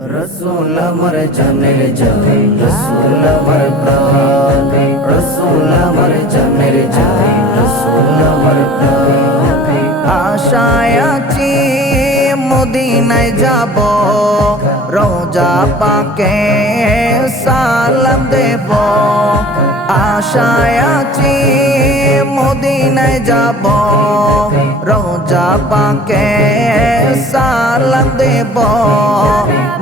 রসুল আমার জানের জান রসুল আমার প্রাণ রসুল আমার জানের জান রসুল আমার প্রাণ আশায় আছি মদিনায় যাব রোজা পাকে সালাম দেব আশায় আছি মদিনায় যাব। রোজা পাকে সালাম দেব।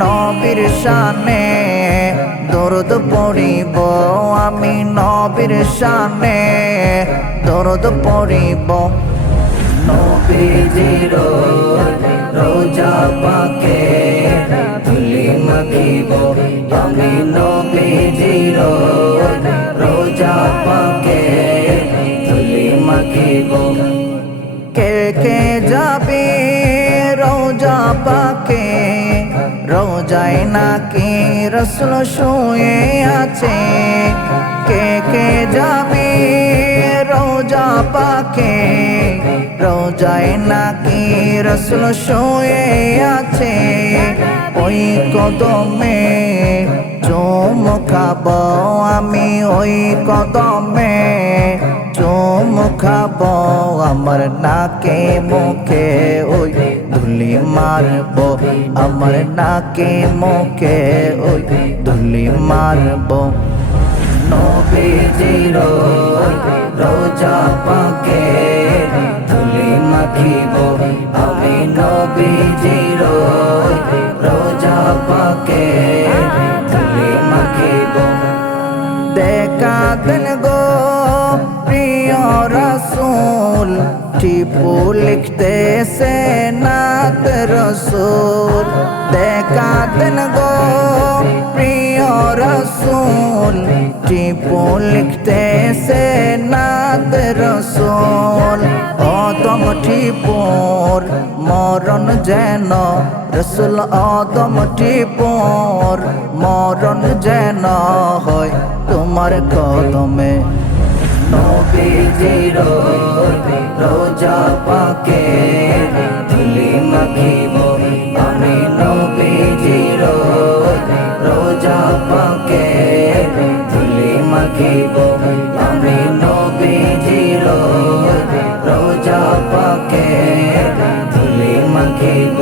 নবীর শানে দরদ পড়িব। আমি নবীর শানে দরদ পড়িব। নবীজির পাকে রোজায় নাকি রসুল শুয়ে আছে? কে কে যাবে রোজা পাকে? রোজায় নাকি রসুল শুয়ে আছে? ওই কদমে চুম খাব আমি, ওই কদমে চুম খাব আমার নাকে, মুখে, ওই ধুলি মারব, আমার নাকে, মুখে ওই ধুলি মারব। নবীজির রোজা পাকে, ধুলি মাখিব। আমি নবীজির রোজা পাকে, ধুলি মাখিব। দেখা দেন গো প্রিয় রসুল, টিপু লিখতে সে নাত রসুল দেখা দেন গো প্রিয় রসুল টিপু লিখতে সে নাত রসুল অদম টিপুর, মরণ যেন রসুল অদম টিপুর। মরণ যেন হয় তোমার কদমে। নবীজির রোজা পাকে রাখিব আমি নবীজির রোজা পাকে ধুলি মাখিব